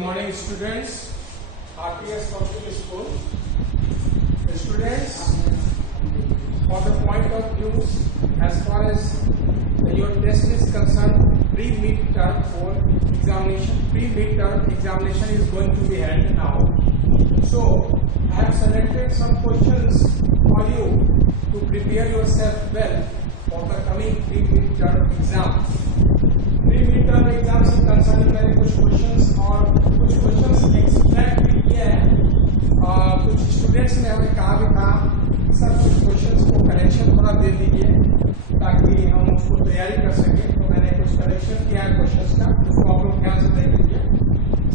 morning, students. RPS Public School. Students, for the point of view, as far as your test is concerned, pre-midterm examination is going to be held now. So, I have selected some questions for you to prepare yourself well for the coming pre-midterm exam. Pre-mid-term exam से concern मैंने कुछ questions extract किए हैं। कुछ students ने हमें कहा भी था सर कुछ क्वेश्चंस को करेक्शन थोड़ा दे दीजिए ताकि हम उसको तैयारी कर सकें, तो मैंने कुछ करेक्शन किया है क्वेश्चंस का, उसको आप लोग ध्यान से देख लीजिए।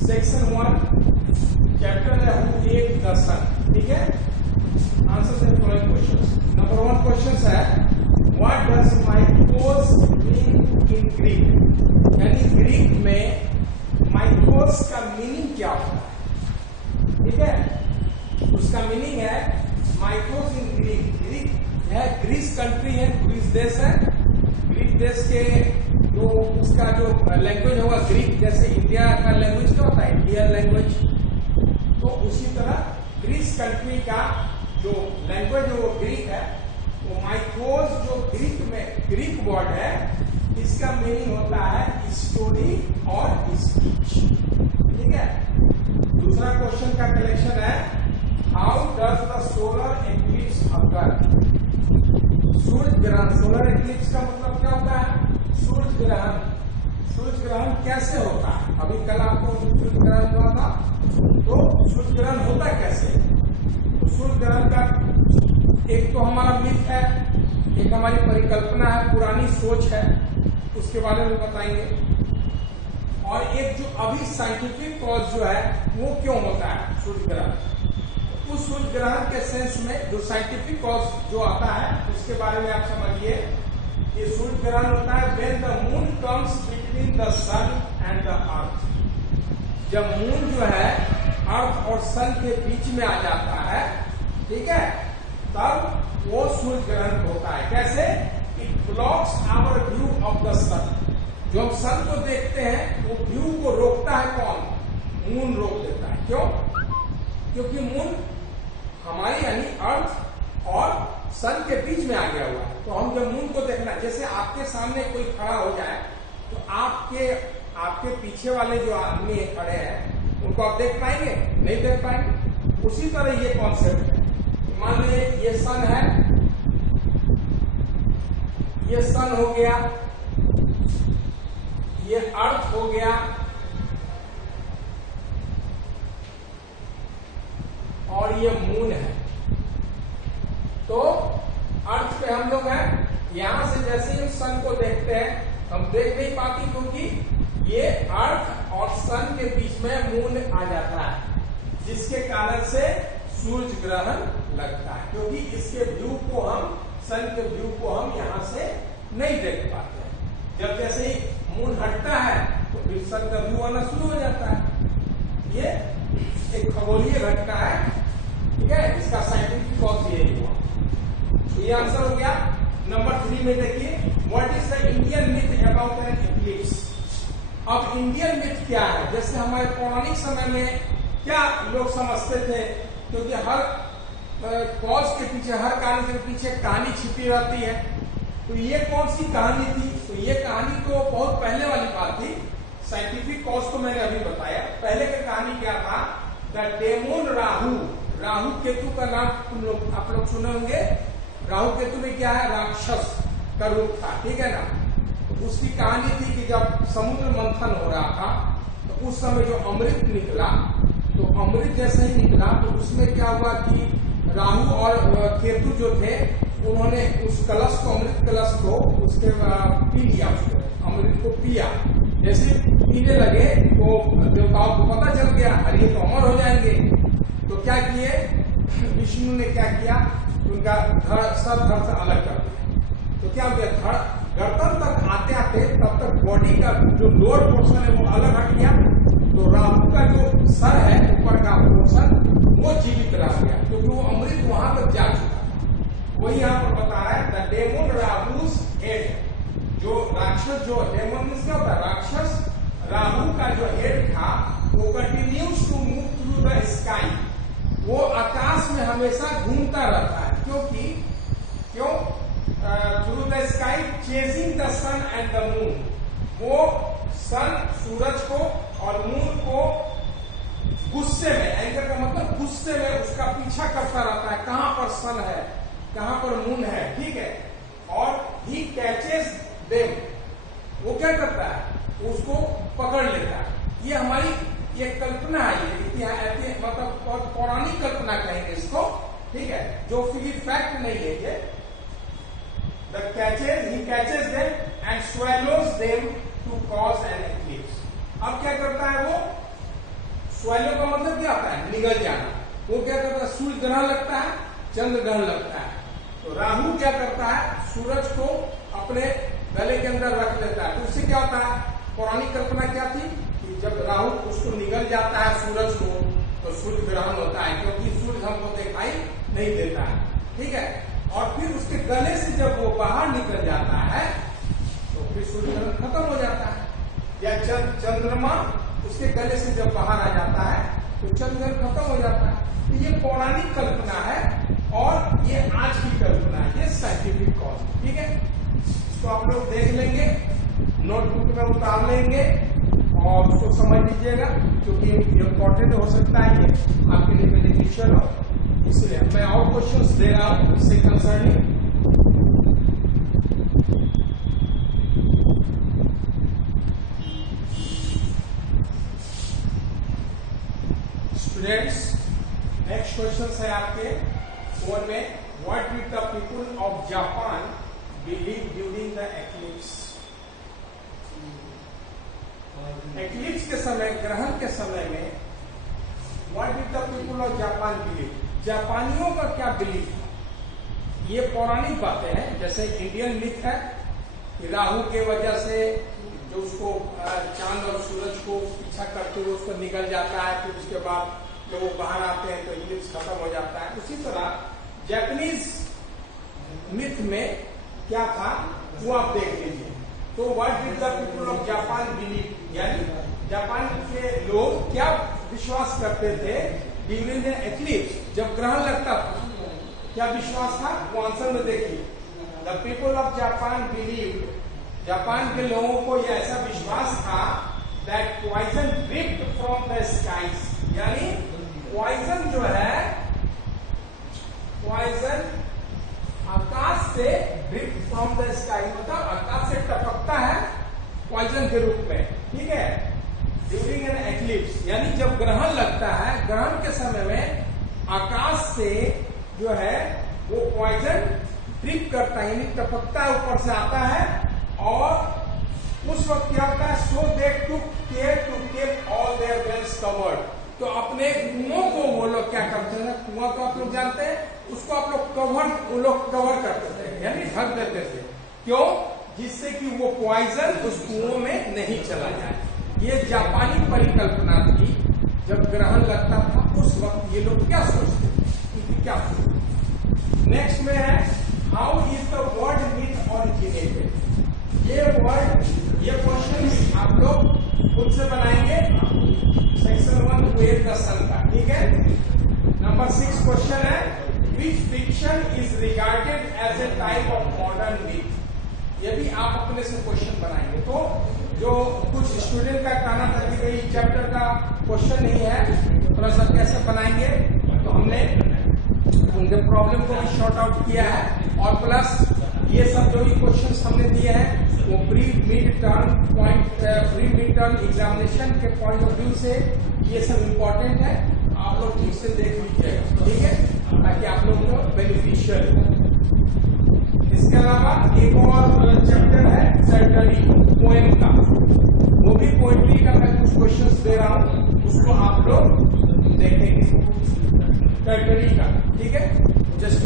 सेक्शन 1 चैप्टर है हु एक दर्शन, ठीक है। Answer the following questions. Number 1 question है what does mykos mean in Greek, यानी ग्रीक में माइकोस का मीनिंग क्या होता है, ठीक है। उसका मीनिंग है माइकोस इन ग्रीक। ग्रीक है, ग्रीस कंट्री है, ग्रीस देश है। ग्रीक देश के जो उसका जो लैंग्वेज होगा ग्रीक, जैसे इंडिया का लैंग्वेज क्या होता है, इंडियन लैंग्वेज, तो उसी तरह ग्रीस कंट्री का जो लैंग्वेज है वो ग्रीक है। वो माइकोस जो ग्रीक में ग्रीक वर्ड है, इसका मीनिंग होता है स्टोरी और स्पीच, ठीक है। दूसरा क्वेश्चन का कलेक्शन है how does the solar eclipse occur. सूर्य ग्रहण, सोलर एक्लिप्स का मतलब क्या होता है, सूर्य ग्रहण। सूर्य ग्रहण कैसे होता है, अभी कल आपको सूर्य ग्रहण हुआ था, तो सूर्य ग्रहण होता कैसे। तो सूर्य ग्रहण का एक तो हमारा मिथ है, एक हमारी परिकल्पना है, पुरानी सोच है, उसके बारे में बताएंगे। और एक जो अभी साइंटिफिक कॉज जो है वो क्यों होता है सूर्य ग्रहण, उस सूर्य ग्रहण के सेंस में जो साइंटिफिक कॉज जो आता है उसके बारे में आप समझिए। ये सूर्य ग्रहण होता है when the moon comes between the sun and the earth. जब मून जो है अर्थ और सन के बीच में आ जाता है, ठीक है, तब वो सूर्य ग्रहण होता है। कैसे, it blocks our view of the sun. जो हम सन को देखते हैं वो व्यू को रोकता है कौन, मून रोक देता है। क्यों, क्योंकि मून हमारी यानी अर्थ और सन के बीच में आ गया हुआ है। तो हम जब मून को देखना, जैसे आपके सामने कोई खड़ा हो जाए तो आपके पीछे वाले जो आदमी खड़े हैं उनको आप देख पाएंगे, नहीं देख पाएंगे। उसी तरह ये कॉन्सेप्ट है। मान लीजिए ये सन है, ये सन हो गया, ये अर्थ हो गया, और ये मून है। तो अर्थ पे हम लोग हैं, यहां से जैसे ही सन को देखते हैं हम देख नहीं पाते क्योंकि ये अर्थ और सन के बीच में मून आ जाता है, जिसके कारण से सूर्य ग्रहण लगता है। क्योंकि इसके व्यू को हम, सन के व्यू को हम यहां से नहीं देख पाते हैं। जब जैसे ही मून हटता है तो फिर सन का व्यू आना शुरू हो जाता है। ये एक खगोलीय घटना है, ठीक है, इसका साइंटिफिक कॉज यही हुआ। तो ये आंसर हो गया। नंबर 3 में देखिए what is the Indian myth about an Eclipse. अब इंडियन मिथ क्या है, जैसे हमारे पौराणिक समय में क्या लोग समझते थे, क्योंकि हर कॉज के पीछे, हर कहानी के पीछे कहानी छिपी रहती है। तो ये कौन सी कहानी थी, तो ये कहानी तो बहुत पहले वाली बात थी। साइंटिफिक कॉज तो मैंने अभी बताया। पहले की कहानी क्या था, द डेमोन राहु। राहु केतु का नाम आप लोग सुने होंगे। राहु केतु में क्या है, राक्षस का रूप था, ठीक है ना। तो उसकी कहानी थी कि जब समुद्र मंथन हो रहा था तो उस समय जो अमृत निकला, तो अमृत जैसे ही निकला तो उसमें क्या हुआ कि राहु और केतु जो थे उन्होंने उस कलश को, अमृत कलश को उसके पी लिया, उसको अमृत को पिया। जैसे पीने लगे तो देवताओं को पता चल गया अरे ये तो अमर हो जाएंगे। तो क्या किए, विष्णु ने क्या किया, उनका धड़ सब धड़ से अलग कर दिया। तो क्या हो गया, धड़ गर्दन तक आते आते तब तक बॉडी का जो लोअर पोर्शन है वो अलग हट गया। तो राहु का जो सर है, ऊपर का पोर्शन, वो जीवित रह गया क्योंकि वो अमृत वहां तक जा चुका। वही यहाँ पर बता रहा है द डेमोन राहुस हेड। जो राक्षस, जो डेमोन क्या होता है, राक्षस, राहु का जो हेड था वो continues to move through the sky, वो आकाश में हमेशा घूमता रहता है। क्योंकि क्यों? Through the sky chasing the sun and the moon, वो सन सूरज को और मून को गुस्से में, एंगर का मतलब गुस्से में उसका पीछा करता रहता है, कहां पर सन है, कहां पर मून है, ठीक है। और ही कैचेस देम, वो क्या करता है, उसको पकड़ लेता है। ये हमारी ये कल्पना है, ये मतलब बहुत पौराणिक कल्पना कहेंगे इसको, ठीक है, जो फिर फैक्ट नहीं है ये। The catches, he catches them and swallows them to cause an eclipse. अब क्या करता है वो? स्वेलो का मतलब क्या होता है? निगल जाना। वो क्या करता है? सूर्य ग्रहण लगता है, चंद्र ग्रहण लगता है, तो राहु क्या करता है? सूरज को अपने गले के अंदर रख लेता है। तो उससे क्या होता है? पौराणिक कल्पना क्या थी कि जब राहु उसको निगल जाता है सूरज को, तो सूर्य ग्रहण होता है, क्योंकि सूर्य हमको दिखाई नहीं देता है, ठीक है। और फिर उसके गले से जब वो बाहर निकल जाता है तो फिर सूर्य ग्रहण खत्म हो जाता है। या चंद्रमा उसके गले से जब बाहर आ जाता है तो चंद्र ग्रहण खत्म हो जाता है। तो ये पौराणिक कल्पना है और ये आज की कल्पना है, ये साइंटिफिक कॉज, ठीक है। इसको आप लोग देख लेंगे, नोटबुक में उतार लेंगे और उसको समझ लीजिएगा, क्योंकि इम्पोर्टेंट हो सकता है ये आपके लिए बेनिफिशियल हो, इसलिए मैं और क्वेश्चंस दे रहा हूं इससे कंसर्निंग। स्टूडेंट्स, नेक्स्ट क्वेश्चन है आपके फोन में, what did the people of Japan believe during the eclipse. Eclipse के समय, ग्रहण के समय में what did the people of Japan believe, जापानियों का क्या बिलीव था। ये पौराणिक बातें हैं, जैसे इंडियन मिथ है कि राहु के वजह से जो उसको चांद और सूरज को पीछा करते हुए उसको निकल जाता है, फिर उसके बाद जब वो बाहर आते हैं तो इक्लिप्स खत्म हो जाता है। उसी तरह जापानीज मिथ में क्या था वो आप देख लीजिए। तो what did the people of Japan believe, यानी जापान के लोग क्या विश्वास करते थे ड्यूरिंग द एक्लिप्स, जब ग्रहण लगता था, क्या विश्वास था वो आंसर में देखिए। The people of Japan believe, Japan के लोगों को यह ऐसा विश्वास था that poison dripped from the skies, यानी पॉइजन जो है, पॉइजन आकाश से ड्रिप्ट फ्रॉम द स्काई, मतलब आकाश से टपकता है पॉइजन के रूप में, ठीक है, ड्यूरिंग एन एक्लिप्स, यानी जब ग्रहण लगता है, ग्रहण के समय में आकाश से जो है वो पॉइजन ड्रिप करता है, यानी टपकता है, ऊपर से आता है। और उस वक्त क्या होता है, so they took care to keep all their wells covered, तो अपने कुओं को वो लोग क्या करते हैं, कुआं को आप लोग जानते हैं, उसको आप लोग वो लोग कवर करते थे, यानी ढक देते थे। क्यों? जिससे कि वो पॉइजन उस कुओं में नहीं चला जाए। ये जापानी परिकल्पना थी। जब ग्रहण लगता था उस वक्त ये लोग क्या सोचते थे, क्या सोचते। नेक्स्ट में है, how is the word myth originated. ये वर्ड, ये क्वेश्चन आप लोग खुद से बनाएंगे, सेक्शन 1 वेयर द सन का, ठीक है। नंबर 6 क्वेश्चन है, which fiction is regarded as a type of modern myth. ये भी आप अपने से क्वेश्चन बनाएंगे। तो जो कुछ स्टूडेंट का कहना था कि भाई चैप्टर का क्वेश्चन नहीं है, थोड़ा सा कैसे बनाएंगे, तो हमने उनके प्रॉब्लम को भी शॉर्ट आउट किया है। और प्लस ये सब जो भी क्वेश्चन हमने दिए हैं वो प्री मिड टर्म एग्जामिनेशन के पॉइंट ऑफ व्यू से ये सब इम्पोर्टेंट है। आप लोग ठीक से देख लीजिएगा, ठीक है, ताकि आप लोग को बेनिफिशियल हो। इसके अलावा एक और चैप्टर है सर्टरी पोएम का, वो भी पोएट्री का मैं कुछ क्वेश्चंस दे रहा हूं, उसको आप लोग देखेंगे सर्टरी का, ठीक है। Just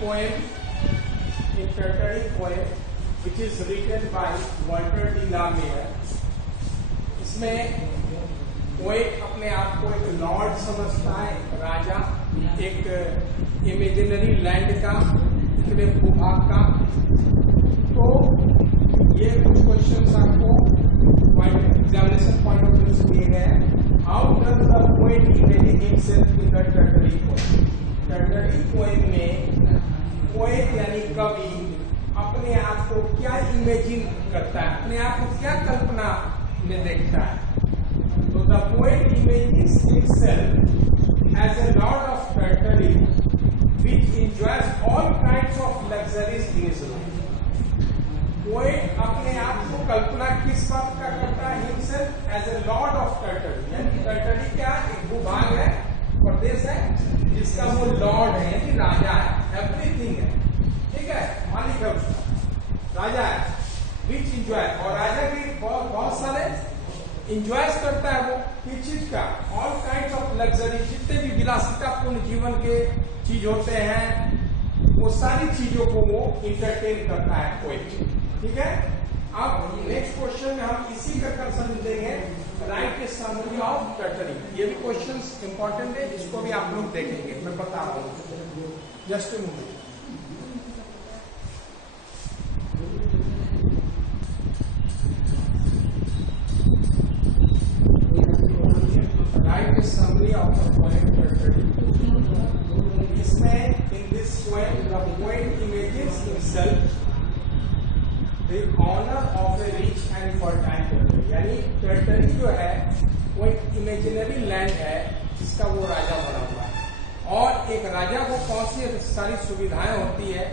poem, a Tartary poem which is written by Walter de la Mare। इसमें पोएट अपने आप को एक लॉर्ड समझता है, एक राजा, एक इमेजिनरी लैंड का इतने भूभाग का। तो ये कुछ क्वेश्चंस आपको एग्जामिनेशन पॉइंट ऑफ व्यू से दिए गए हैं। How does the poet imagine himself in the Tartary poem? Tartary poem में पोएट यानी कवि अपने आप को क्या इमेजिन करता है, अपने आप को क्या कल्पना में देखता है? तो the poet imagines himself as a lord of Tartary which enjoys all kinds of luxuries in his life. Poet अपने आप को कल्पना किस बात का करता है? Himself as a lord of Tartary, यानी टर्टरी क्या एक भूभाग है, प्रदेश है, जिसका वो लॉर्ड है, यानी राजा है, एवरीथिंग है, ठीक है, मालिक है उसका, राजा है। विच इंजॉय, और राजा की बहुत सारे इंजॉयस करता है वो किस चीज का? ऑल काइंड्स ऑफ लग्जरी, जितने भी विलासितापूर्ण जीवन के चीज होते हैं वो सारी चीजों को वो इंटरटेन करता है पोएट, ठीक है। अब नेक्स्ट क्वेश्चन में हम इसी का कंसर्न देंगे, right a summary of Tartary. ये भी क्वेश्चंस इंपॉर्टेंट है, इसको भी आप लोग देखेंगे, मैं बता रहा हूँ, just a minute. Write a summary of the poem Tartary. इसमें in this poem the poet imagines himself the honor of a rich and fertile territory, यानी टेरिटरी जो है वो एक इमेजिनरी लैंड है जिसका वो राजा बना हुआ है, और एक राजा को कौन सी सारी सुविधाएं होती है,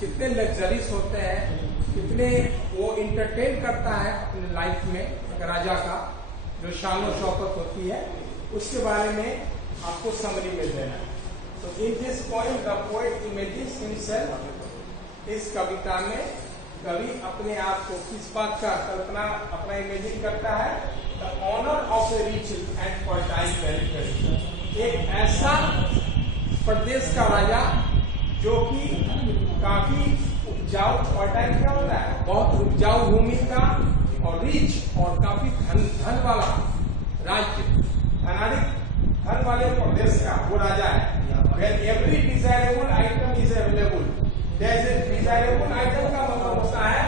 कितने लग्जरीज होते हैं, कितने वो इंटरटेन करता है अपने लाइफ में, एक राजा का जो शान और शौकत होती है, उसके बारे में आपको समरी में देना है। तो in this poem the poet imagines himself, इस कविता में कवि अपने आप को किस बात का कल्पना अपना इमेजिन करता है? The honour of a rich and fertile territory, एक ऐसा प्रदेश का राजा जो कि काफी उपजाऊ, फर्टाइल क्या होता है? बहुत उपजाऊ भूमि का, और रिच और काफी धन वाला राज्य, धन वाले प्रदेश का वो राजा है। Where every desirable item is available. There's a desirable item का मतलब होता है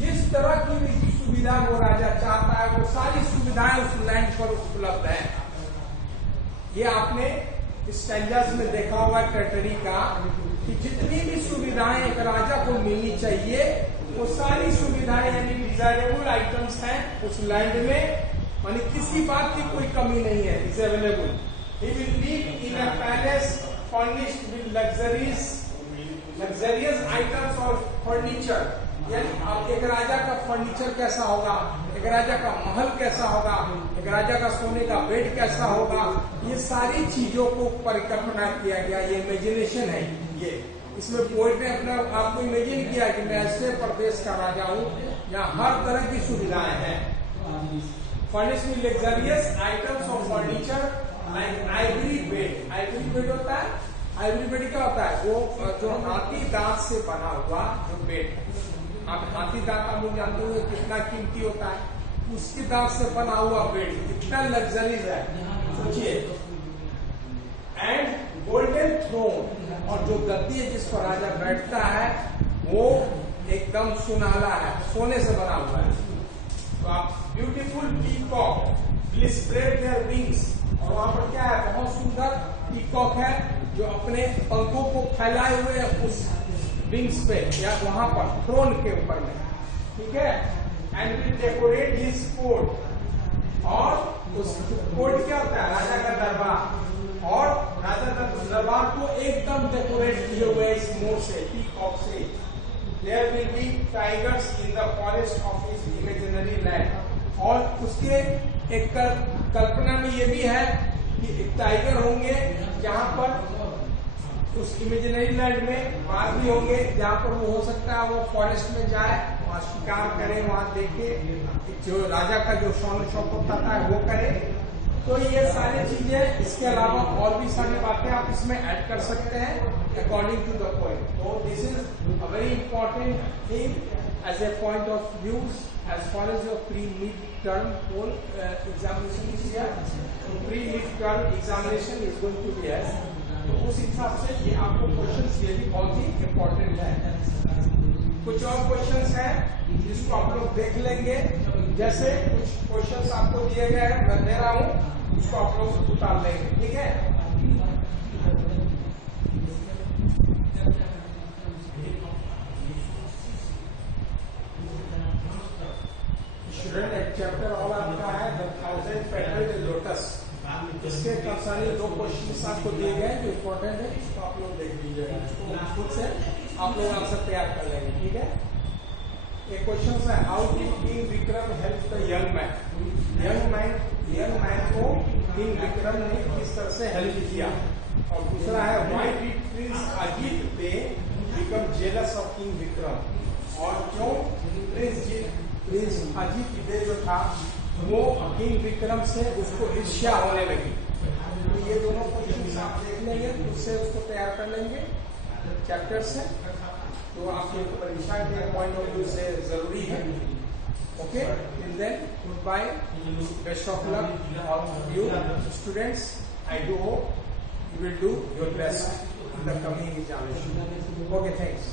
जिस तरह की भी सुविधा वो राजा चाहता है वो सारी सुविधाएं उस लैंड पर उपलब्ध है। ये आपने स्टैंजास में देखा हुआ टेरिटरी का कि जितनी भी सुविधाएं एक राजा को मिलनी चाहिए वो सारी सुविधाएं यानी डिजायरेबल आइटम्स हैं उस लैंड में, मानी किसी बात की कोई कमी नहीं है, is available. He will live in a palace furnished with luxurious items or furniture, यानी अब एक राजा का फर्नीचर कैसा होगा, एक राजा का महल कैसा होगा, एक राजा का सोने का बेड कैसा होगा, ये सारी चीजों को परिकल्पना किया गया। ये इमेजिनेशन है, ये इसमें पोएट ने अपना आपको इमेजिन किया कि मैं ऐसे प्रदेश का राजा हूँ यहाँ हर तरह की सुविधाएं हैं। Furnished with luxurious items of furniture like Ivory bed. Ivory bed होता है, आइवरी बेड क्या होता है? वो जो हाथी दांत से बना हुआ जो बेड है, आप हाथी दांत आप लोग जानते हो कितना कीमती होता है, उसके दांत से बना हुआ बेड कितना लग्जरीज है, सोचिए। एंड गोल्डन थ्रोन, और जो गद्दी है जिस पर राजा बैठता है वो एकदम सुनहला है, सोने से बना हुआ है। तो आप beautiful peacock will spread their wings, और वहां पर क्या है? बहुत सुंदर पीकॉक है जो अपने पंखों को फैलाए हुए उस विंग्स पे या वहां पर थ्रोन के ऊपर में, ठीक है। And will decorate his court, और उस कोर्ट क्या होता है? राजा का दरबार, और राजा का दरबार को एकदम डेकोरेट किए हुए इस मोर से, पीकॉक से। There will be tigers in the forest of his imaginary land, और उसके एक कल्पना में ये भी है कि एक टाइगर होंगे जहां पर उस इमेजिनरी लैंड में बाघ भी होंगे, जहां पर वो हो सकता है वो फॉरेस्ट में जाए, वहां शिकार करे, वहां देखे जो राजा का जो शौन शौकत आता है वो करे। तो ये सारी चीजें, इसके अलावा और भी सारी बातें आप इसमें ऐड कर सकते हैं अकॉर्डिंग टू द पॉइंट। तो this is a very important thing as a point of views as far as your pre-mid-term whole examination is here. So pre-mid-term examination is going to be as तो उस हिसाब से ये आपको questions ये भी बहुत ही इम्पोर्टेंट है। कुछ और क्वेश्चंस हैं जिसको आप लोग देख लेंगे। जैसे कुछ क्वेश्चंस आपको दिए गए हैं, मैं दे रहा हूँ, उसको आप लोग उतार लेंगे, ठीक है। स्टूडेंट एक चैप्टर और आपका है द 1000 पेटल्ड लोटस। इसके कंसर्निंग 2 क्वेश्चंस आपको दिए गए जो इम्पोर्टेंट है, इसको आप लोग देख लीजिएगा। इसको खुद से आप लोग आंसर तैयार कर लेंगे, ठीक है। एक क्वेश्चन है how did king Vikram help the young man. Young man को किंग विक्रम ने किस तरह से हेल्प किया। और दूसरा है why did Prince Ajit they become jealous of king Vikram. और क्यों प्रिंस अजीत दे जो था वो किंग विक्रम से उसको ईर्ष्या होने लगी। तो ये दोनों क्वेश्चन आप देख लेंगे, उससे उसको तैयार कर लेंगे चैप्टर से। तो आपके परीक्षा के पॉइंट ऑफ व्यू से जरूरी है। Okay, till then good bye, best of luck all you students. I do hope you will do your best in the coming examination. Okay, thanks.